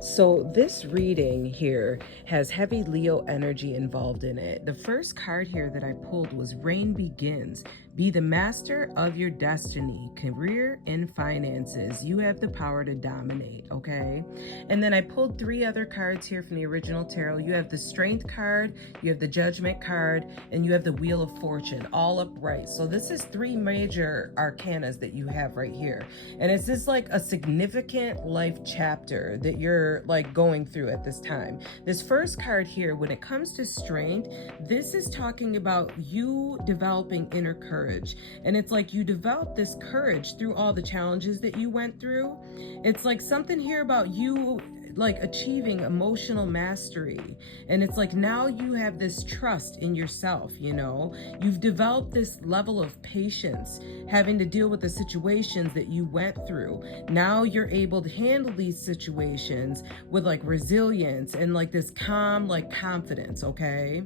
So this reading here has heavy Leo energy involved in it. The first card here that I pulled was Rain Begins. Be the master of your destiny, career and finances. You have the power to dominate, okay? And then I pulled three other cards here from the original tarot. You have the Strength card, you have the Judgment card, and you have the Wheel of Fortune, all upright. So this is three major arcanas that you have right here. And it's just like a significant life chapter that you're like going through at this time. This first card here, when it comes to strength, this is talking about you developing inner courage. And it's like you develop this courage through all the challenges that you went through. It's like something here about you like achieving emotional mastery, and it's like now you have this trust in yourself. You've developed this level of patience, having to deal with the situations that you went through. Now you're able to handle these situations with like resilience and like this calm like confidence, okay?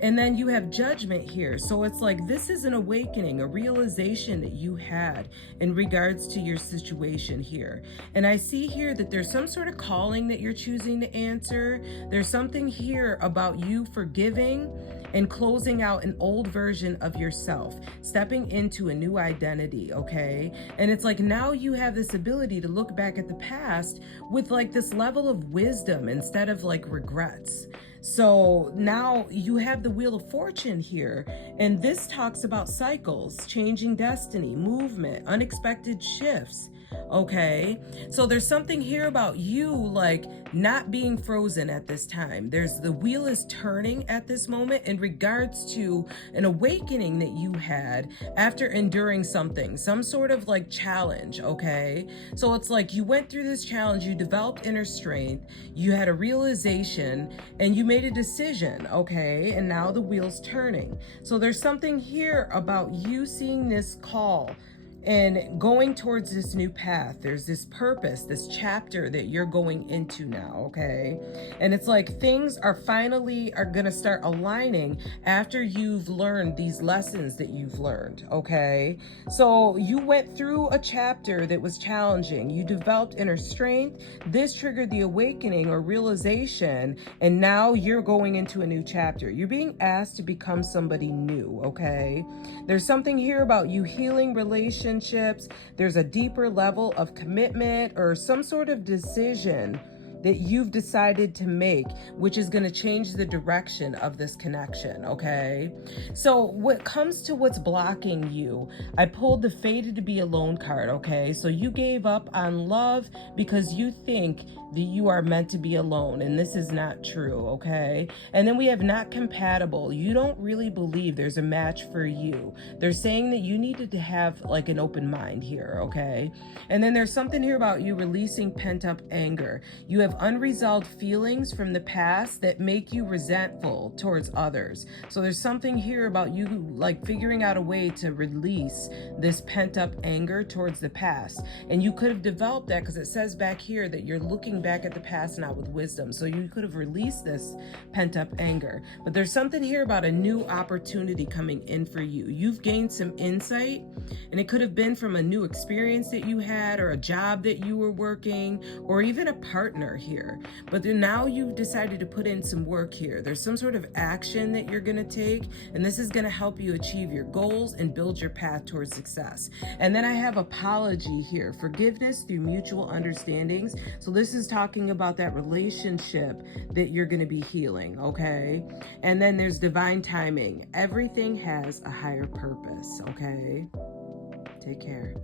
And then you have Judgment here. So it's like this is an awakening, a realization that you had in regards to your situation here. And I see here that there's some sort of calling that you're choosing to answer. There's something here about you forgiving and closing out an old version of yourself, stepping into a new identity, okay? And it's like now you have this ability to look back at the past with like this level of wisdom instead of like regrets. So now you have the Wheel of Fortune here, and this talks about cycles, changing destiny, movement, unexpected shifts. Okay, so there's something here about you like not being frozen at this time. The wheel is turning at this moment in regards to an awakening that you had after enduring something, some sort of like challenge. Okay, so it's like you went through this challenge, you developed inner strength, you had a realization, and you made a decision. Okay, and now the wheel's turning. So there's something here about you seeing this call and going towards this new path. There's this purpose, this chapter that you're going into now, okay? And it's like things are gonna start aligning after you've learned these lessons that you've learned, okay? So you went through a chapter that was challenging. You developed inner strength. This triggered the awakening or realization, and now you're going into a new chapter. You're being asked to become somebody new, okay? There's something here about you healing relationships. There's a deeper level of commitment or some sort of decision that you've decided to make, which is going to change the direction of this connection, okay? So what comes to what's blocking you, I pulled the Fated to Be Alone card, okay? So you gave up on love because you think that you are meant to be alone, and this is not true, okay? And then we have Not Compatible. You don't really believe there's a match for you. They're saying that you needed to have like an open mind here, okay? And then there's something here about you releasing pent-up anger. You have unresolved feelings from the past that make you resentful towards others. So there's something here about you like figuring out a way to release this pent-up anger towards the past. And you could have developed that because it says back here that you're looking back at the past now with wisdom. So you could have released this pent-up anger. But there's something here about a new opportunity coming in for you. You've gained some insight, and it could have been from a new experience that you had or a job that you were working or even a partner here. But then now you've decided to put in some work here. There's some sort of action that you're going to take, and this is going to help you achieve your goals and build your path towards success. And then I have apology here, forgiveness through mutual understandings. So this is talking about that relationship that you're going to be healing, okay? And then there's divine timing. Everything has a higher purpose, okay? Take care.